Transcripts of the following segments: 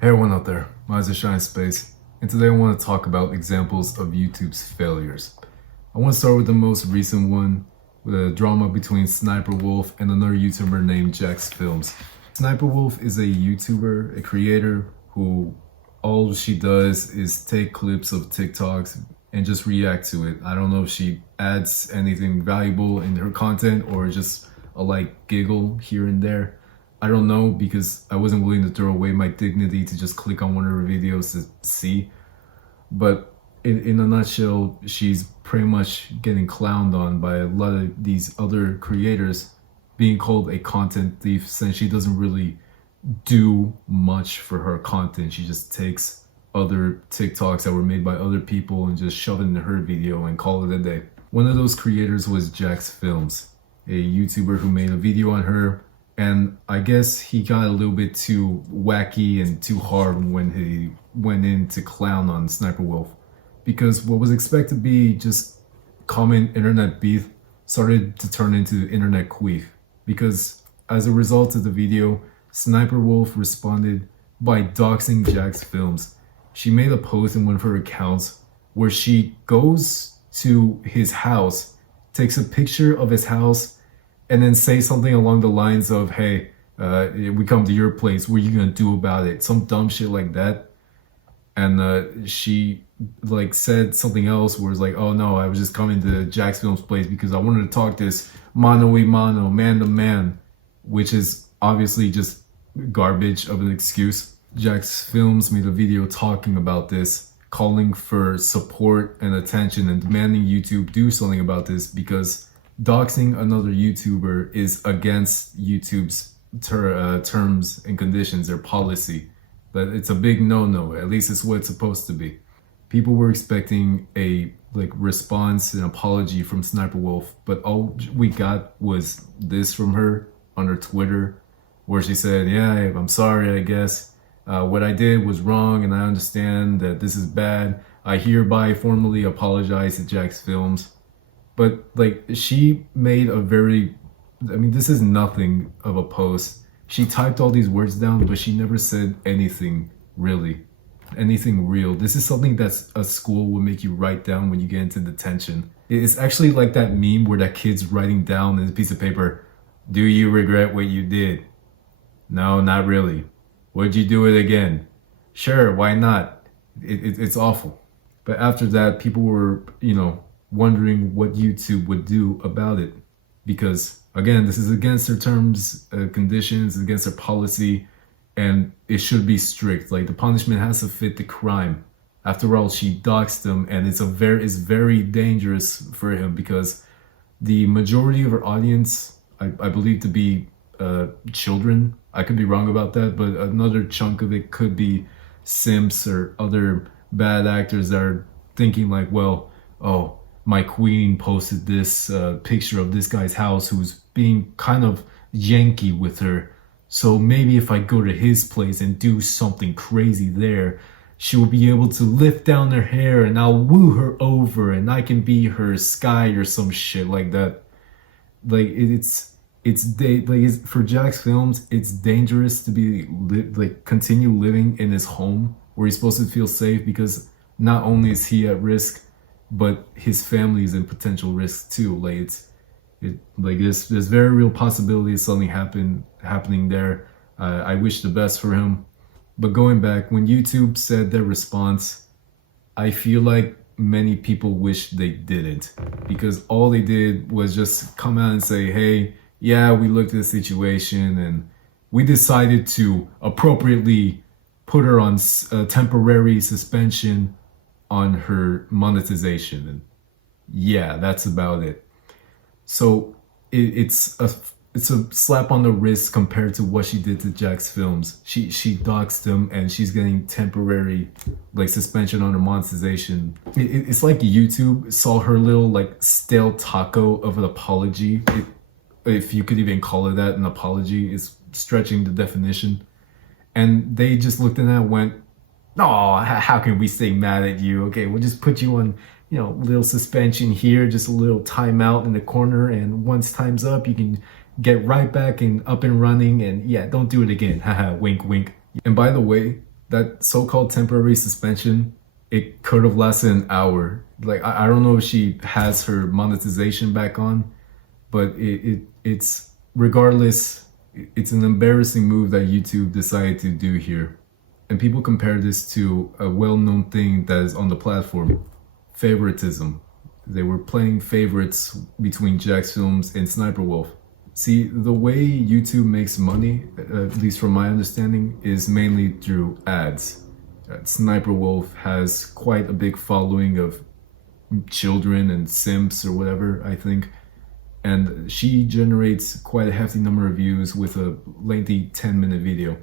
Hey everyone out there, my name is Shine Space, and today I want to talk about examples of YouTube's failures. I want to start with the most recent one, with a drama between Sniper Wolf and another YouTuber named Jax Films. Sniper Wolf is a YouTuber, a creator, who all she does is take clips of TikToks and just react to it. I don't know if she adds anything valuable in her content or just a light giggle here and there. I don't know because I wasn't willing to throw away my dignity to just click on one of her videos to see. But in a nutshell, she's pretty much getting clowned on by a lot of these other creators, being called a content thief since she doesn't really do much for her content. She just takes other TikToks that were made by other people and just shove it in her video and call it a day. One of those creators was Jax Films, a YouTuber who made a video on her, and I guess he got a little bit too wacky and too hard when he went in to clown on Sniper Wolf. Because what was expected to be just common internet beef started to turn into internet queef. Because as a result of the video, Sniper Wolf responded by doxing Jax Films. She made a post in one of her accounts where she goes to his house, takes a picture of his house, and then say something along the lines of, hey, we come to your place, what are you gonna do about it? Some dumb shit like that. And she said something else where it's like, oh no, I was just coming to Jax Films' place because I wanted to talk this mano y mano, man to man, which is obviously just garbage of an excuse. Jax Films made a video talking about this, calling for support and attention and demanding YouTube do something about this because doxing another YouTuber is against YouTube's terms and conditions, their policy. But it's a big no-no. At least it's what it's supposed to be. People were expecting a response and apology from Sniper Wolf, but all we got was this from her on her Twitter, where she said, "Yeah, I'm sorry. I guess what I did was wrong, and I understand that this is bad. I hereby formally apologize to Jax Films." But she made a very, this is nothing of a post. She typed all these words down, but she never said anything really, anything real. This is something that's a school will make you write down when you get into detention. It's actually like that meme where that kid's writing down in a piece of paper, "Do you regret what you did?" "No, not really." "Would you do it again?" "Sure, why not?" It's awful. But after that, people were, wondering what YouTube would do about it. Because, again, this is against their terms, conditions, against their policy, and it should be strict. The punishment has to fit the crime. After all, she doxed him, and it's very dangerous for him because the majority of her audience, I believe to be children. I could be wrong about that, but another chunk of it could be simps or other bad actors that are thinking well, oh, my queen posted this picture of this guy's house who's being kind of janky with her. So maybe if I go to his place and do something crazy there, she will be able to lift down her hair and I'll woo her over and I can be her sky or some shit like that. For Jax Films, it's dangerous to be continue living in his home where he's supposed to feel safe because not only is he at risk, but his family is in potential risk too. There's very real possibility of something happening there. I wish the best for him. But going back, when YouTube said their response, I feel like many people wish they didn't, because all they did was just come out and say, hey, yeah, we looked at the situation and we decided to appropriately put her on temporary suspension on her monetization, and yeah, that's about it. So it's a slap on the wrist compared to what she did to Jax Films. She doxed him and she's getting temporary suspension on her monetization. It's like YouTube saw her little stale taco of an apology, if you could even call it that. An apology is stretching the definition, and they just looked at that and went, "Oh, how can we stay mad at you? Okay, we'll just put you on, little suspension here, just a little timeout in the corner, and once time's up, you can get right back and up and running, and yeah, don't do it again. Haha, wink, wink." And by the way, that so-called temporary suspension, it could have lasted an hour. Like I don't know if she has her monetization back on, but it's regardless, it's an embarrassing move that YouTube decided to do here. And people compare this to a well-known thing that is on the platform, favoritism. They were playing favorites between Jack's Films and Sniper Wolf. See, the way YouTube makes money, at least from my understanding, is mainly through ads. Sniper Wolf has quite a big following of children and simps or whatever, I think. And she generates quite a hefty number of views with a lengthy 10-minute video.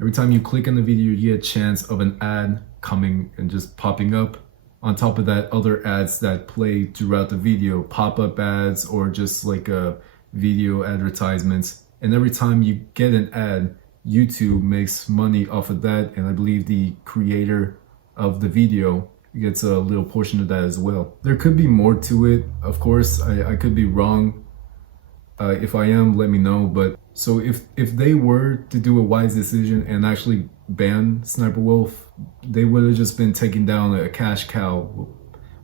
Every time you click on the video, you get a chance of an ad coming and just popping up. On top of that, other ads that play throughout the video, pop-up ads or just like video advertisements. And every time you get an ad, YouTube makes money off of that. And I believe the creator of the video gets a little portion of that as well. There could be more to it. Of course, I could be wrong. If I am, let me know. But so if they were to do a wise decision and actually ban Sniper Wolf, they would have just been taking down a cash cow.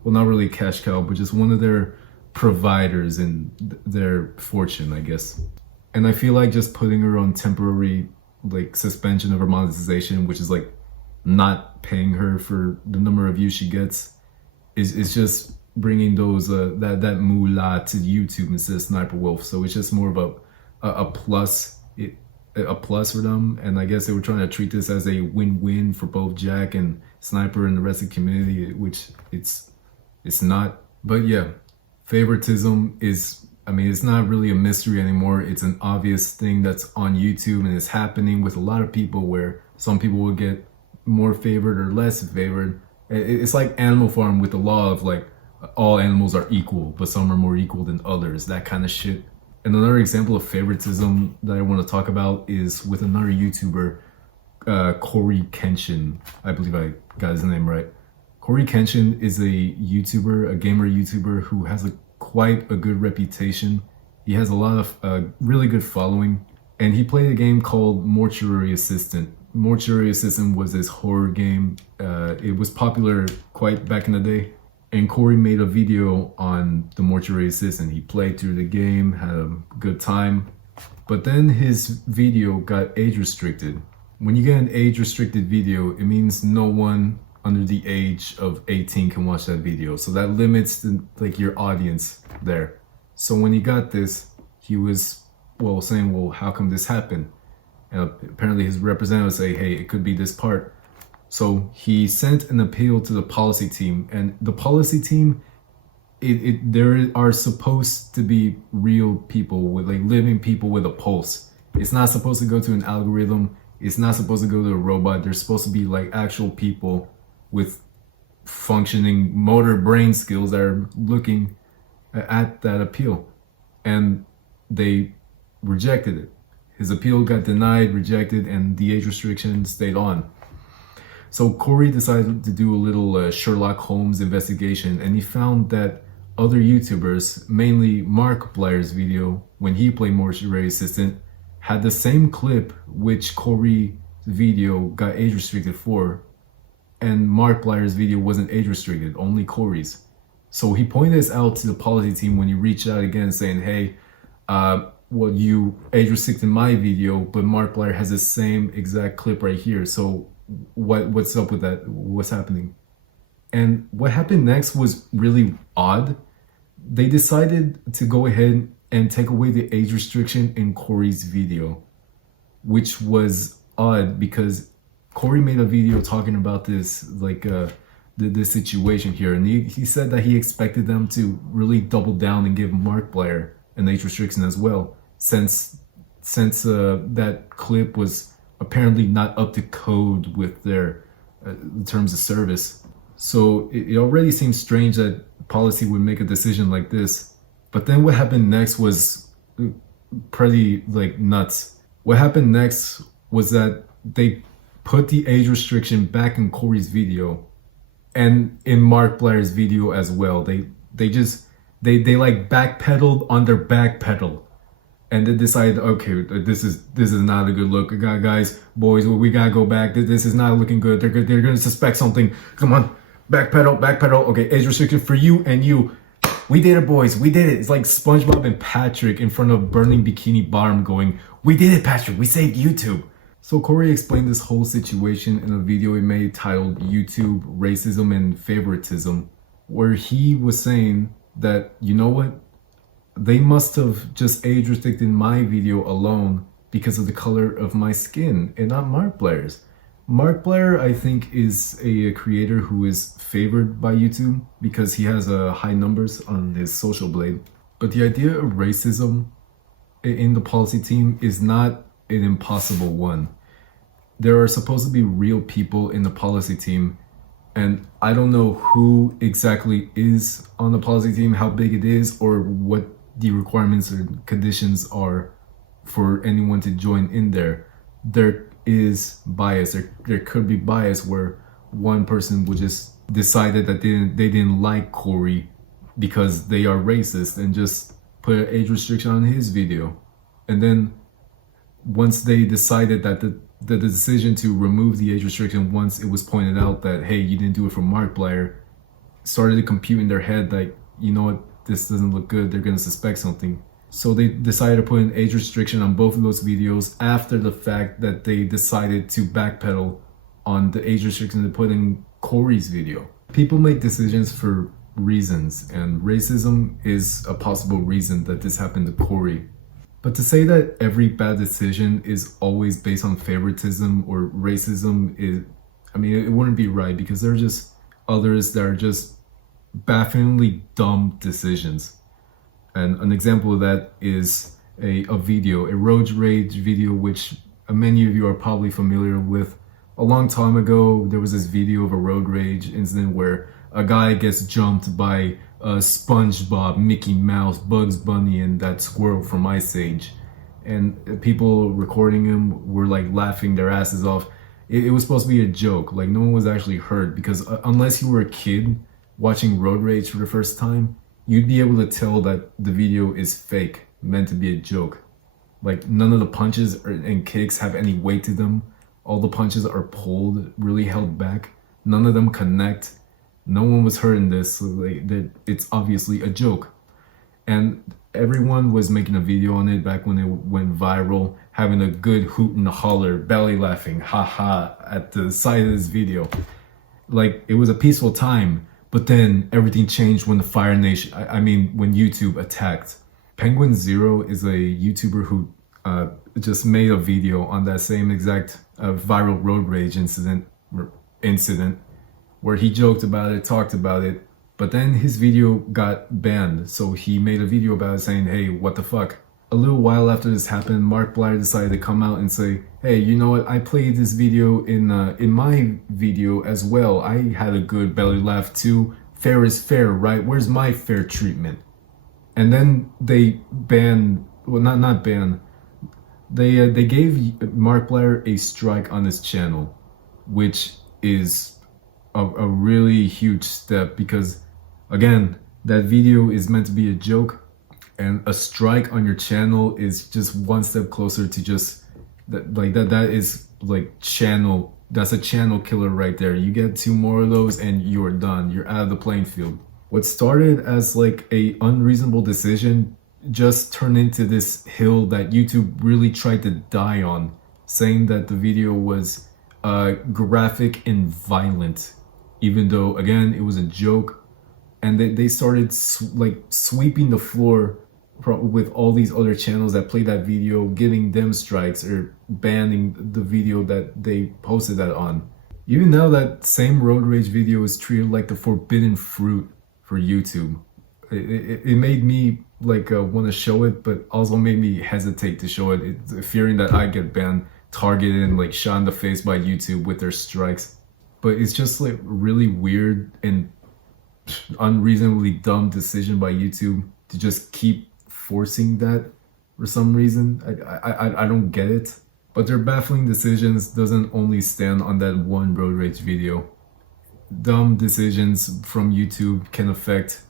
Well, not really a cash cow, but just one of their providers in their fortune, I guess. And I feel like just putting her on temporary like suspension of her monetization, which is like not paying her for the number of views she gets, is just bringing those that moolah to YouTube instead of Sniper Wolf. So it's just more of a plus for them. And I guess they were trying to treat this as a win-win for both Jack and Sniper and the rest of the community, which it's not. But yeah, favoritism is, I mean, it's not really a mystery anymore. It's an obvious thing that's on YouTube, and it's happening with a lot of people where some people will get more favored or less favored. It's like Animal Farm with the law of like all animals are equal, but some are more equal than others, that kind of shit. And another example of favoritism that I want to talk about is with another YouTuber, Corey Kenshin. I believe I got his name right. Corey Kenshin is a YouTuber, a gamer YouTuber who has quite a good reputation. He has a lot of really good following, and he played a game called Mortuary Assistant. Mortuary Assistant was this horror game. It was popular quite back in the day. And Corey made a video on the Mortuary Assistant. He played through the game, had a good time. But then his video got age restricted. When you get an age restricted video, it means no one under the age of 18 can watch that video. So that limits like your audience there. So when he got this, he was saying, well, how come this happened? And apparently his representative say, hey, it could be this part. So he sent an appeal to the policy team, and the policy team, there are supposed to be real people with like living people with a pulse. It's not supposed to go to an algorithm. It's not supposed to go to a robot. They're supposed to be like actual people with functioning motor brain skills that are looking at that appeal. And they rejected it. His appeal got denied, rejected, and the age restriction stayed on. So Corey decided to do a little Sherlock Holmes investigation, and he found that other YouTubers, mainly Markiplier's video when he played Mortuary Assistant, had the same clip which Corey's video got age restricted for, and Markiplier's video wasn't age restricted, only Corey's. So he pointed this out to the policy team when he reached out again saying, hey, well, you age restricted my video, but Markiplier has the same exact clip right here. So what's up with that? What's happening? And what happened next was really odd. They decided to go ahead and take away the age restriction in Corey's video, which was odd because Corey made a video talking about this, like this situation here, and he said that he expected them to really double down and give Markiplier an age restriction as well, since that clip was apparently not up to code with their terms of service. So it already seems strange that policy would make a decision like this. But then what happened next was pretty like nuts. What happened next was that they put the age restriction back in Corey's video and in Markiplier's video as well. They like backpedaled on their backpedal. and they decided, okay, this is not a good look, guys, boys. We gotta go back. This is not looking good. They're gonna suspect something. Come on, backpedal, backpedal. Okay, age restriction for you and you. We did it, boys. We did it. It's like SpongeBob and Patrick in front of burning Bikini Bottom going, we did it, Patrick. We saved YouTube. So Corey explained this whole situation in a video he made titled YouTube, Racism and Favoritism, where he was saying that, you know what? They must have just age restricted my video alone because of the color of my skin and not Markiplier's. Markiplier, I think, is a creator who is favored by YouTube because he has high numbers on his social blade. But the idea of racism in the policy team is not an impossible one. There are supposed to be real people in the policy team, and I don't know who exactly is on the policy team, how big it is, or what the requirements or conditions are for anyone to join in there. There is bias. There could be bias where one person would just decided that they didn't like Corey because they are racist and just put an age restriction on his video. And then once they decided that the decision to remove the age restriction, once it was pointed out that, hey, you didn't do it for Markiplier, started to compute in their head like, you know what, this doesn't look good, they're gonna suspect something. So they decided to put an age restriction on both of those videos after the fact that they decided to backpedal on the age restriction they put in Corey's video. People make decisions for reasons, and racism is a possible reason that this happened to Corey. But to say that every bad decision is always based on favoritism or racism is, I mean, it wouldn't be right, because there are just others that are just bafflingly dumb decisions. And an example of that is a video, a road rage video, which many of you are probably familiar with. A long time ago, there was this video of a road rage incident where a guy gets jumped by SpongeBob, Mickey Mouse, Bugs Bunny, and that squirrel from Ice Age. And people recording him were like laughing their asses off. It was supposed to be a joke, like no one was actually hurt, because unless you were a kid watching road rage for the first time, you'd be able to tell that the video is fake, meant to be a joke. Like none of the punches and kicks have any weight to them. All the punches are pulled, really held back. None of them connect. No one was hurt in this, so it's obviously a joke. And everyone was making a video on it back when it went viral, having a good hoot and holler, belly laughing, haha, at the side of this video. Like, it was a peaceful time, but then everything changed when the Fire Nation, when YouTube attacked. Penguin Zero is a YouTuber who just made a video on that same exact viral road rage incident where he joked about it, talked about it, but then his video got banned. So he made a video about it saying, hey, what the fuck? A little while after this happened, Markiplier decided to come out and say, hey, you know what? I played this video in my video as well. I had a good belly laugh too. Fair is fair, right? Where's my fair treatment? And then they banned, well, not banned. They gave Markiplier a strike on his channel, which is a really huge step, because again, that video is meant to be a joke, and a strike on your channel is just one step closer to just that is like that's a channel killer right there. You get 2 more of those and you're done. You're out of the playing field. What started as like a unreasonable decision just turned into this hill that YouTube really tried to die on, saying that the video was graphic and violent, even though again it was a joke. And they started sweeping the floor with all these other channels that played that video, giving them strikes or banning the video that they posted that on. Even now, that same road rage video is treated like the forbidden fruit for YouTube. It made me want to show it, but also made me hesitate to show it, fearing that I get banned, targeted, and shot in the face by YouTube with their strikes. But it's just really weird and unreasonably dumb decision by YouTube to just keep forcing that for some reason. I don't get it. But their baffling decisions doesn't only stand on that one road rage video. Dumb decisions from YouTube can affect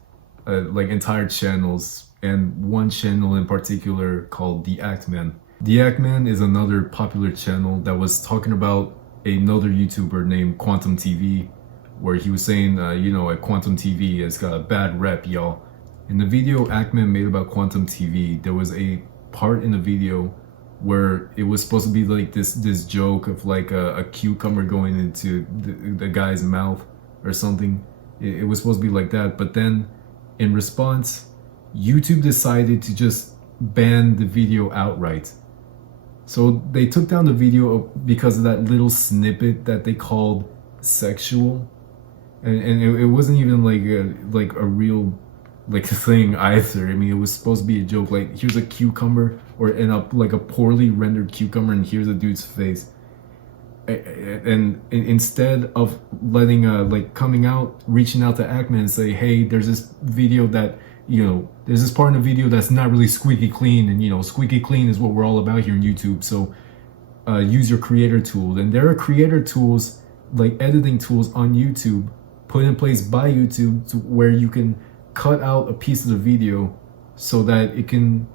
entire channels, and one channel in particular called The Act Man. The Act Man is another popular channel that was talking about another YouTuber named Quantum TV, where he was saying, Quantum TV has got a bad rep, y'all. In the video Act Man made about Quantum TV, there was a part in the video where it was supposed to be like this joke of like a cucumber going into the guy's mouth or something. It was supposed to be like that, but then in response, YouTube decided to just ban the video outright. So they took down the video because of that little snippet that they called sexual, and it wasn't even like a real like thing either. I mean, it was supposed to be a joke. Like, here's a cucumber, or like a poorly rendered cucumber, and here's a dude's face. And instead of letting coming out, reaching out to Ackman and say, hey, there's this video that, there's this part in the video that's not really squeaky clean, and squeaky clean is what we're all about here in YouTube. So use your creator tool. And there are creator tools, like editing tools on YouTube, put in place by YouTube, where you can cut out a piece of the video so that it can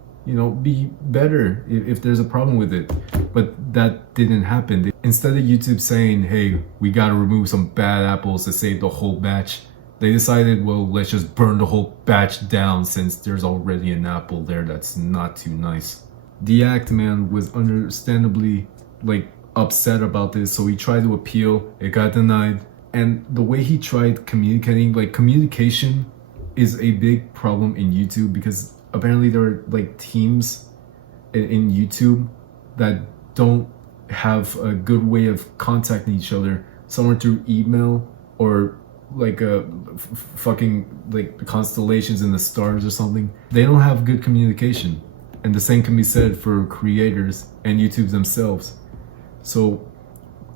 be better if there's a problem with it. But that didn't happen. Instead of YouTube saying, hey, we gotta remove some bad apples to save the whole batch, they decided, well, let's just burn the whole batch down since there's already an apple there that's not too nice. The Act Man was understandably upset about this, so he tried to appeal. It got denied. And the way he tried communicating, communication is a big problem in YouTube, because apparently there are teams in YouTube that don't have a good way of contacting each other, somewhere through email or fucking constellations in the stars or something. They don't have good communication, and the same can be said for creators and YouTube themselves. So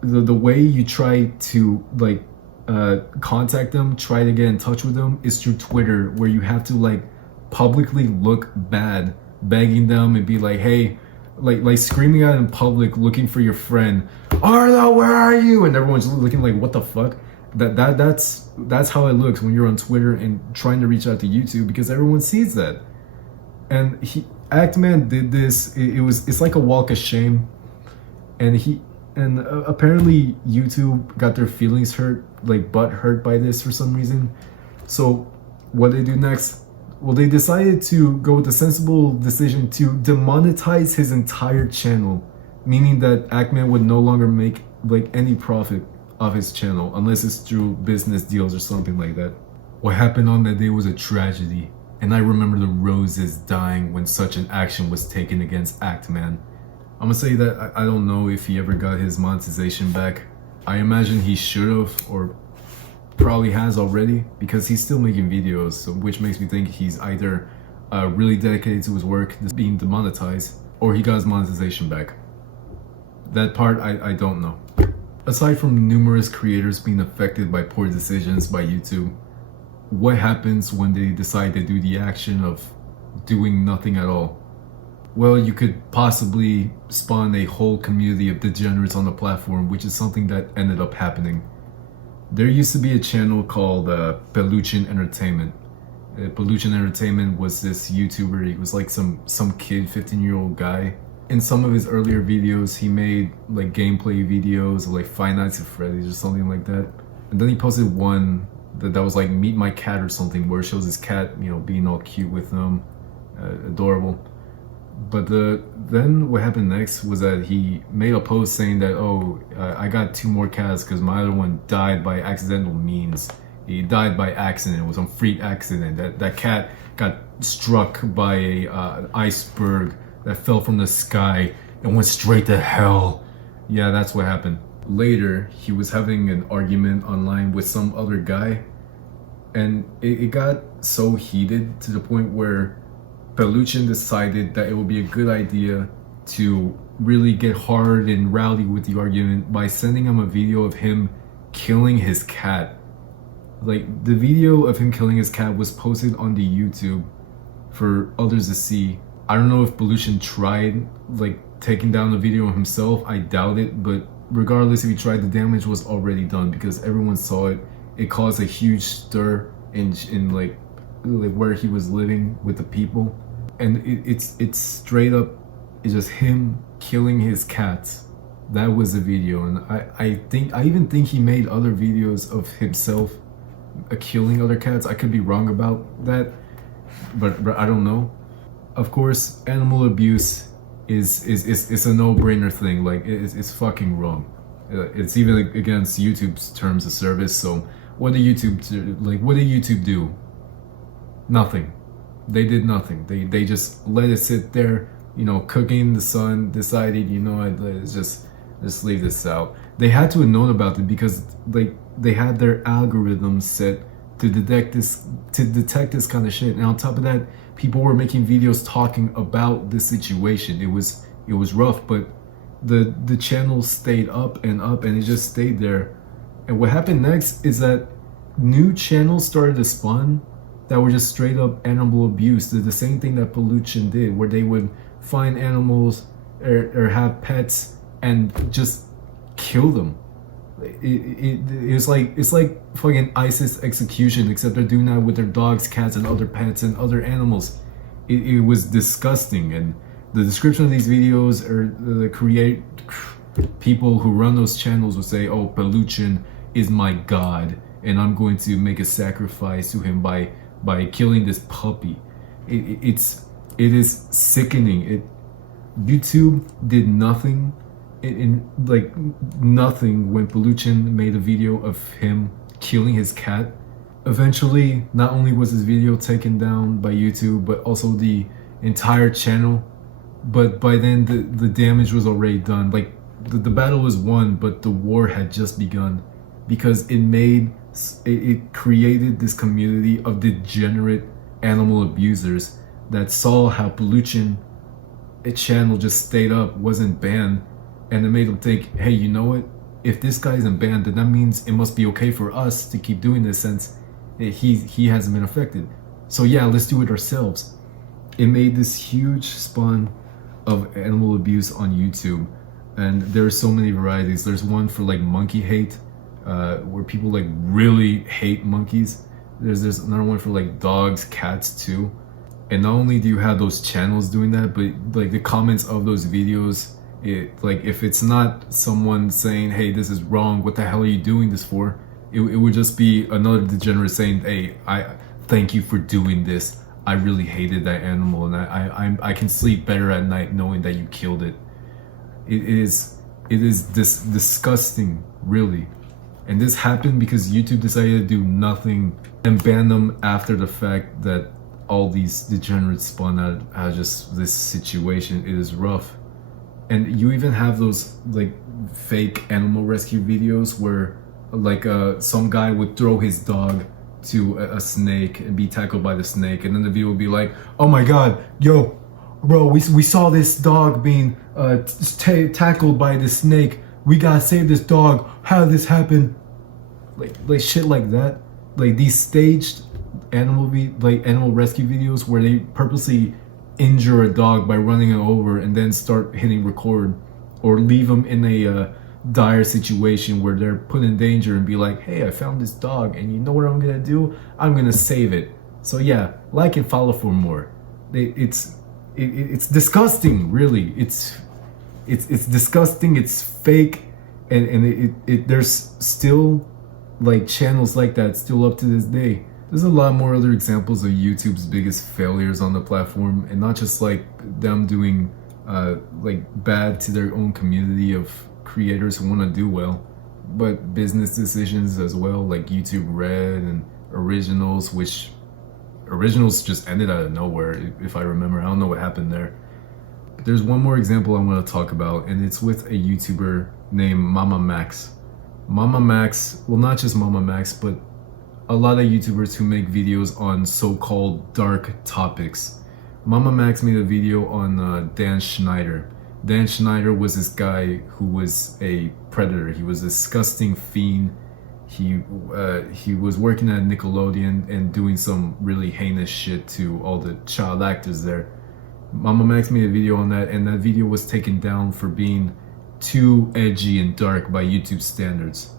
the way you try to contact them, try to get in touch with them, is through Twitter, where you have to publicly look bad, begging them and be like, hey, like screaming out in public, looking for your friend, Arlo, where are you? And everyone's looking like, what the fuck? That's how it looks when you're on Twitter and trying to reach out to YouTube, because everyone sees that. And Actman did this. It's like a walk of shame, and apparently YouTube got their feelings hurt, butt hurt by this for some reason. So what they do next? Well, they decided to go with the sensible decision to demonetize his entire channel, meaning that Ackman would no longer make any profit off his channel unless it's through business deals or something like that. What happened on that day was a tragedy, and I remember the roses dying when such an action was taken against Actman. I'm gonna say that I don't know if he ever got his monetization back. I imagine he should have, or probably has already, because he's still making videos, so, which makes me think he's either really dedicated to his work that's being demonetized, or he got his monetization back. That part I don't know. Aside from numerous creators being affected by poor decisions by YouTube, what happens when they decide to do the action of doing nothing at all? Well, you could possibly spawn a whole community of degenerates on the platform, which is something that ended up happening. There used to be a channel called Peluchin Entertainment. Peluchin Entertainment was this YouTuber. He was some kid, 15-year-old guy. In some of his earlier videos, he made gameplay videos of Five Nights at Freddy's or something like that. And then he posted one that was Meet My Cat or something, where it shows his cat, being all cute with them, adorable. But then what happened next was that he made a post saying that, I got 2 more cats because my other one died by accidental means. He died by accident. It was a freak accident. That cat got struck by a iceberg that fell from the sky and went straight to hell. Yeah, that's what happened. Later, he was having an argument online with some other guy, and it got so heated to the point where Peluchin decided that it would be a good idea to really get hard and rowdy with the argument by sending him a video of him killing his cat. The video of him killing his cat was posted on the YouTube for others to see. I don't know if Peluchin tried taking down the video himself. I doubt it, but regardless if he tried, the damage was already done because everyone saw it. It caused a huge stir in like where he was living with the people, and it's straight up, it's just him killing his cats. That was the video, and I even think he made other videos of himself killing other cats. I could be wrong about that, but I don't know. Of course, animal abuse is a no-brainer thing. Like it's fucking wrong. It's even against YouTube's terms of service. So what did YouTube do? Nothing. They did nothing. They just let it sit there, you know, cooking in the sun. Decided, you know, let's just leave this out. They had to have known about it because they had their algorithms set to detect this kind of shit. And on top of that, people were making videos talking about this situation. It was rough, but the channel stayed up, and it just stayed there. And what happened next is that new channels started to spawn that were just straight up animal abuse. The same thing that Pollution did, where they would find animals or have pets and just kill them. It's like fucking ISIS execution, except they're doing that with their dogs, cats, and other pets and other animals. It was disgusting, and the description of these videos, or the people who run those channels would say, "Oh, Pollution is my god, and I'm going to make a sacrifice to him by killing this puppy." It is sickening. YouTube did nothing. In like nothing when Pollution made a video of him killing his cat. Eventually, not only was his video taken down by YouTube, but also the entire channel. But by then, the damage was already done. Like the battle was won, but the war had just begun, because it created this community of degenerate animal abusers that saw how Pollution, a channel, just stayed up, wasn't banned. And it made them think, hey, you know what? If this guy isn't banned, then that means it must be okay for us to keep doing this, since he hasn't been affected. So yeah, let's do it ourselves. It made this huge spawn of animal abuse on YouTube, and there are so many varieties. There's one for like monkey hate, where people like really hate monkeys. There's another one for like dogs, cats too. And not only do you have those channels doing that, but like the comments of those videos, like if it's not someone saying, hey, this is wrong, what the hell are you doing this for, it would just be another degenerate saying, hey, I thank you for doing this, I really hated that animal, and I can sleep better at night knowing that you killed it. It is this disgusting, really. And this happened because YouTube decided to do nothing and ban them after the fact that all these degenerates spun out of just this situation. It is rough. And you even have those like fake animal rescue videos where like some guy would throw his dog to a snake and be tackled by the snake, and then the video would be like, oh my god, yo bro, we saw this dog being tackled by the snake, we gotta save this dog, how did this happen? Like shit like that. Like these staged animal rescue videos where they purposely injure a dog by running it over and then start hitting record, or leave them in a dire situation where they're put in danger and be like, hey, I found this dog, and you know what I'm gonna do? I'm gonna save it. So yeah, like and follow for more. It's disgusting, really. It's disgusting. It's fake, and there's still like channels like that still up to this day. There's a lot more other examples of YouTube's biggest failures on the platform, and not just like them doing like bad to their own community of creators who want to do well, but business decisions as well, like YouTube Red and Originals, which Originals just ended out of nowhere, if I remember. I don't know what happened there. But there's one more example I want to talk about, and it's with a YouTuber named Mama Max. Mama Max, well, not just Mama Max, but a lot of YouTubers who make videos on so-called dark topics. Mama Max made a video on Dan Schneider. Dan Schneider was this guy who was a predator. He was a disgusting fiend. He was working at Nickelodeon and doing some really heinous shit to all the child actors there. Mama Max made a video on that, and that video was taken down for being too edgy and dark by YouTube standards.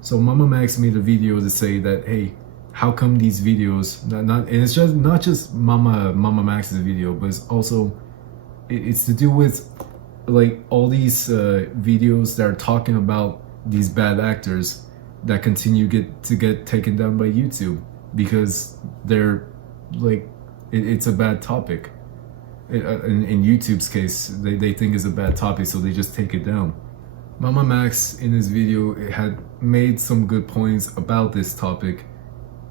So Mama Max made a video to say that, hey, how come these videos not and it's just not just Mama Max's video, but it's also it's to do with like all these videos that are talking about these bad actors that continue to get taken down by YouTube because they're like it's a bad topic. In YouTube's case, they think it's a bad topic, so they just take it down. Mama Max in his video had made some good points about this topic,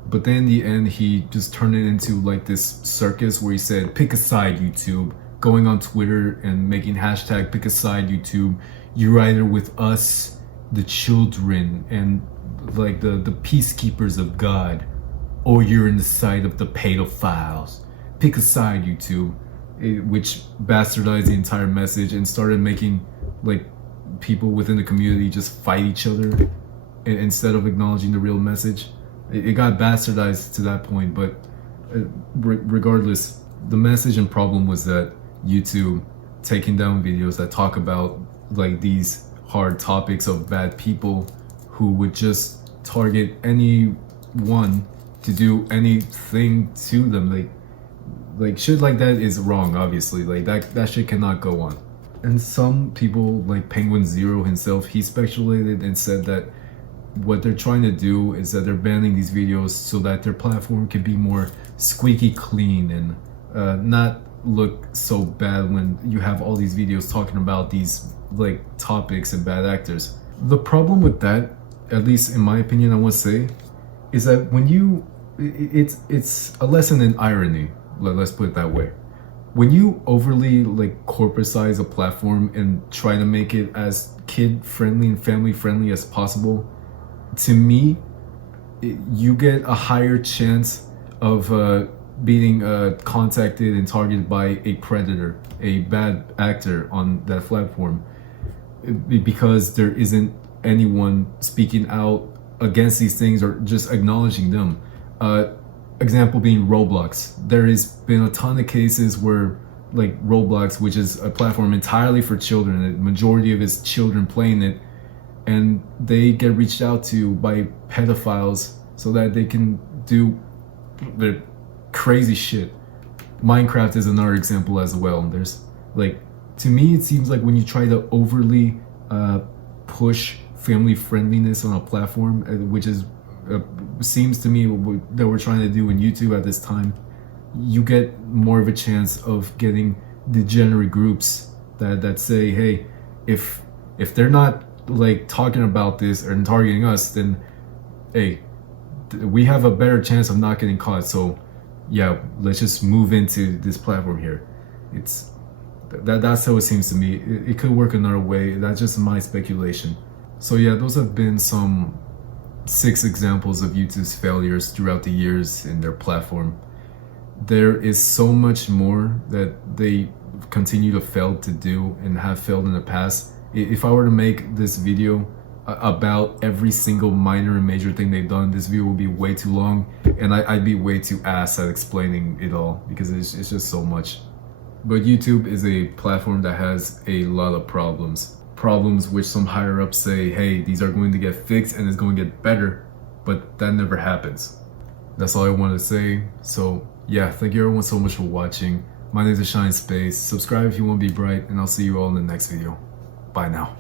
but then in the end he just turned it into like this circus where he said, pick a side, YouTube, going on Twitter and making hashtag pick a side, YouTube. You're either with us, the children, and like the peacekeepers of God, or you're in the side of the pedophiles. Pick a side, YouTube. Which bastardized the entire message and started making like people within the community just fight each other instead of acknowledging the real message. It got bastardized to that point, but regardless, the message and problem was that YouTube taking down videos that talk about like these hard topics of bad people who would just target anyone to do anything to them. Like shit like that is wrong, obviously. Like that shit cannot go on. And some people, like Penguin Zero himself, he speculated and said that what they're trying to do is that they're banning these videos so that their platform can be more squeaky clean and not look so bad when you have all these videos talking about these like topics and bad actors. The problem with that, at least in my opinion, I want to say, is that when you it's a lesson in irony. Let's put it that way. When you overly like corporatize a platform and try to make it as kid friendly and family friendly as possible, to me, you get a higher chance of being contacted and targeted by a predator, a bad actor on that platform, because there isn't anyone speaking out against these things or just acknowledging them. Example being Roblox. There has been a ton of cases where like Roblox, which is a platform entirely for children, the majority of its children playing it, and they get reached out to by pedophiles so that they can do their crazy shit. Minecraft is another example as well. There's like, to me it seems like when you try to overly push family friendliness on a platform, which is seems to me that we're trying to do in YouTube at this time, you get more of a chance of getting degenerate groups that say, hey, if they're not like talking about this or targeting us, then hey, we have a better chance of not getting caught. So yeah, let's just move into this platform here. That's how it seems to me. It could work another way. That's just my speculation. So yeah, those have been some 6 examples of YouTube's failures throughout the years in their platform. There is so much more that they continue to fail to do and have failed in the past. If I were to make this video about every single minor and major thing they've done, this video would be way too long, and I'd be way too ass at explaining it all because it's just so much. But YouTube is a platform that has a lot of problems which some higher ups say, hey, these are going to get fixed and it's going to get better, but that never happens. That's all I wanted to say. So yeah, thank you everyone so much for watching. My name is Shine Space. Subscribe if you want to be bright, and I'll see you all in the next video. Bye now.